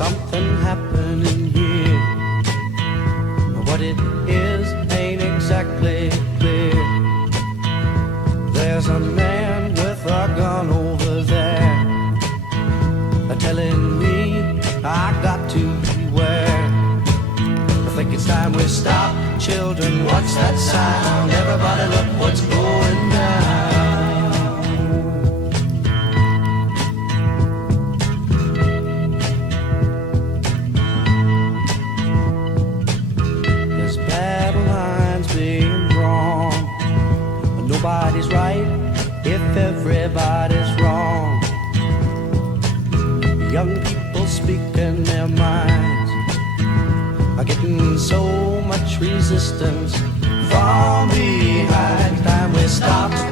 something happening here. What it is ain't exactly clear. There's a man with a gun over there, telling me I got to beware. I think it's time we stop. Children, what's that sound? Everybody look what's going down. There's battle lines being drawn. Nobody's right if everybody's wrong. Young people speaking their minds are getting so much resistance from behind. Time we stop.